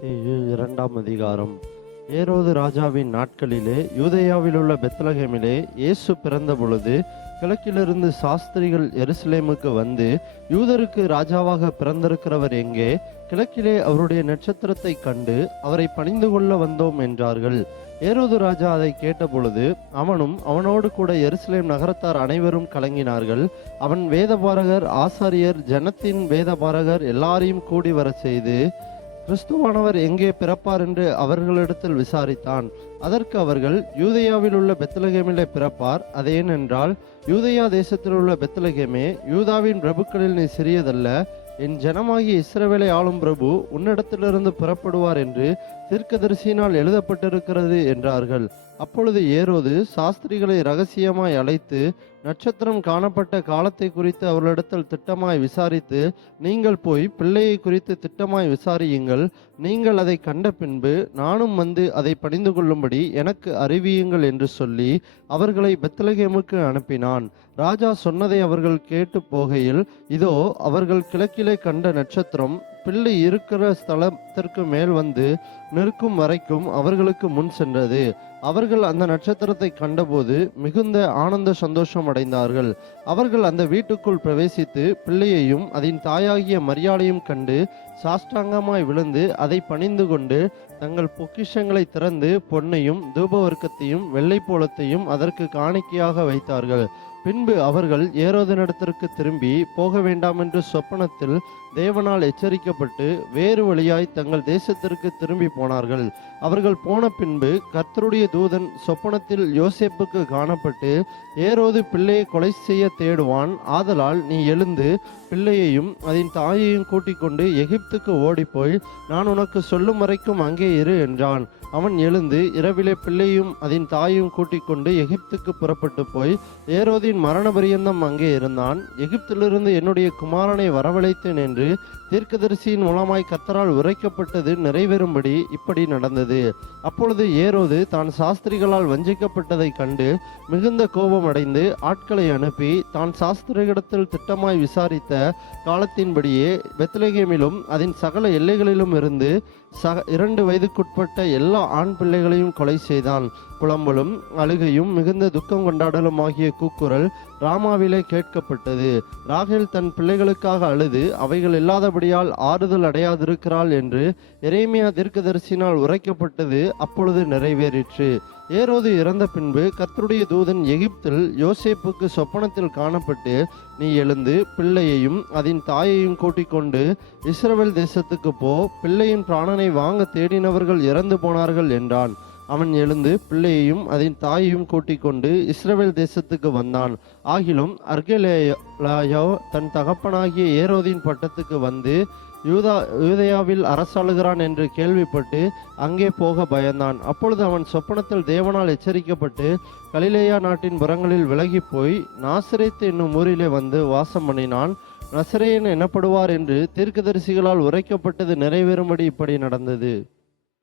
மத்தேயு 2ஆம் அதிகாரம். ஏரோது ராஜாவின் நாட்களிலே யூதேயாவில் உள்ள பெத்லகேமிலே இயேசு பிறந்த பொழுது கிழக்கிலிருந்து சாஸ்திரிகள் எருசலேமுக்கு வந்து, யூதருக்கு ராஜாவாக பிறந்திருக்கிறவர் எங்கே? கிழக்கிலே அவருடைய நட்சத்திரத்தை கண்டு அவரை பணிந்து கொள்ள வந்தோம் என்றார்கள். ஏரோது ராஜா அதை கேட்டபொழுது அவனும் அவனோடு கூட எருசலேம் நகரத்தார் அனைவரும் கலங்கினார்கள். அவன் வேதபாரகர், ஆசாரியர், ஜனத்தின் வேதபாரகர் எல்லாரையும் கூடி வர செய்து, கிறிஸ்துவானவர் எங்கே பிறப்பார் என்று அவர்களிடத்தில் விசாரித்தான். அதற்கு அவர்கள், யூதேயாவில் உள்ள பெத்லகேமிலே பிறப்பார். அது ஏனென்றால், யூதேயா தேசத்தில் உள்ள பெத்லகேமே, யூதாவின் பிரபுக்களில் நீ சிறியதல்ல, என் ஜனமாகிய இஸ்ரவேலை ஆளும் பிரபு உன்னிடத்திலிருந்து புறப்படுவார் என்று தீர்க்கதரிசியினால் எழுதப்பட்டிருக்கிறது என்றார்கள். அப்பொழுது ஏரோது சாஸ்திரிகளை இரகசியமாய் அழைத்து நட்சத்திரம் காணப்பட்ட காலத்தை குறித்து அவர்களிடத்தில் திட்டமாய் விசாரித்து, நீங்கள் போய் பிள்ளையை குறித்து திட்டமாய் விசாரியுங்கள். நீங்கள் அதை கண்ட பின்பு நானும் வந்து அதை பணிந்து கொள்ளும்படி எனக்கு அறிவியுங்கள் என்று சொல்லி அவர்களை பெத்லகேமுக்கு அனுப்பினான். ராஜா சொன்னதை அவர்கள் கேட்டு போகையில், இதோ அவர்கள் கிழக்கிலே கண்ட நட்சத்திரம் பிள்ளை இருக்கிற ஸ்தலத்திற்கு மேல் வந்து நிற்கும் வரைக்கும் அவர்களுக்கு முன் சென்றது. அவர்கள் அந்த நட்சத்திரத்தை கண்டபோது மிகுந்த ஆனந்த சந்தோஷம் அடைந்தார்கள். அவர்கள் அந்த வீட்டுக்குள் பிரவேசித்து பிள்ளையையும் அதன் தாயாகிய மரியாளையும் கண்டு சாஷ்டாங்கமாய் விழுந்து அதை பணிந்து கொண்டு தங்கள் பொக்கிஷங்களை திறந்து பொன்னையும் தூபவர்க்கத்தையும் வெள்ளைப்போளத்தையும் அதற்கு காணிக்கையாக வைத்தார்கள். பின்பு அவர்கள் ஏரோதினிடத்திற்கு திரும்பி போக வேண்டாம் என்று சொப்பனத்தில் தேவனால் எச்சரிக்கப்பட்டு வேறு வழியாய் தங்கள் தேசத்திற்கு திரும்பி போனார்கள். அவர்கள் போன பின்பு கர்த்தருடைய தூதன் சொப்பனத்தில் யோசேப்புக்கு காணப்பட்டு, ஏரோது பிள்ளையை கொலை செய்ய தேடுவான், ஆதலால் நீ எழுந்து பிள்ளையையும் அதன் தாயையும் கூட்டிக் கொண்டு எகிப்துக்கு ஓடிப்போய் நான் உனக்கு சொல்லும் வரைக்கும் அங்கே இரு என்றான். அவன் எழுந்து இரவிலே பிள்ளையும் அதன் தாயையும் கூட்டிக் கொண்டு எகிப்துக்கு புறப்பட்டு போய் ஏரோதின் மரண பரியந்தம் அங்கே இருந்தான். எகிப்திலிருந்து என்னுடைய குமாரனை வரவழைத்தேன் என்று தீர்க்கதரிசியின் மூலமாய் கர்த்தரால் உரைக்கப்பட்டது நிறைவேறும்படி இப்படி நடந்தது. அப்பொழுது ஏரோது தான் சாஸ்திரிகளால் வஞ்சிக்கப்பட்டதை கண்டு மிகுந்த கோபம் அடைந்து ஆட்களை அனுப்பி தான் சாஸ்திரிகளிடத்தில் திட்டமாய் விசாரித்த காலத்தின்படியே பெத்லகேமிலும் அதன் சகல எல்லைகளிலும் இருந்து 2 வயதுக்குட்பட்ட எல்லா ஆண் பிள்ளைகளையும் கொலை செய்தான். புலம்பலும் அழுகையும் மிகுந்த துக்கம் கொண்டாடலும் ஆகிய கூக்குரல் ராமாவிலே கேட்கப்பட்டது. ராகேல் தன் பிள்ளைகளுக்காக அழுது அவைகள் இல்லாதபடியால் ஆறுதல் அடையாதிருக்கிறாள் என்று எரேமியா தீர்க்கதரிசியினால் உரைக்கப்பட்டது அப்பொழுது நிறைவேறிற்று. ஏரோது இறந்த பின்பு கர்த்தருடைய தூதன் எகிப்தில் யோசேப்புக்கு சொப்பனத்தில் காணப்பட்டு, நீ எழுந்து பிள்ளையையும் அதன் தாயையும் கூட்டிக் கொண்டு இஸ்ரவேல் தேசத்துக்கு போ, பிள்ளையின் பிராணனை வாங்க தேடினவர்கள் இறந்து போனார்கள் என்றான். அவன் எழுந்து பிள்ளையையும் அதன் தாயையும் கூட்டிக் கொண்டு இஸ்ரவேல் தேசத்துக்கு வந்தான். ஆகிலும் அர்கெலாயோ தன் தகப்பனாகிய ஏரோதின் பட்டத்துக்கு வந்து யூதேயாவில் அரசாளுகிறான் என்று கேள்விப்பட்டு அங்கே போக பயந்தான். அப்பொழுது அவன் சொப்பனத்தில் தேவனால் எச்சரிக்கப்பட்டு கலிலேயா நாட்டின் புறங்களில் விலகி போய் நாசரேத் என்னும் ஊரிலே வந்து வாசம் பண்ணினான். நசரேயன் எனப்படுவார் என்று தீர்க்கதரிசிகளால் உரைக்கப்பட்டது நிறைவேறும்படி இப்படி நடந்தது.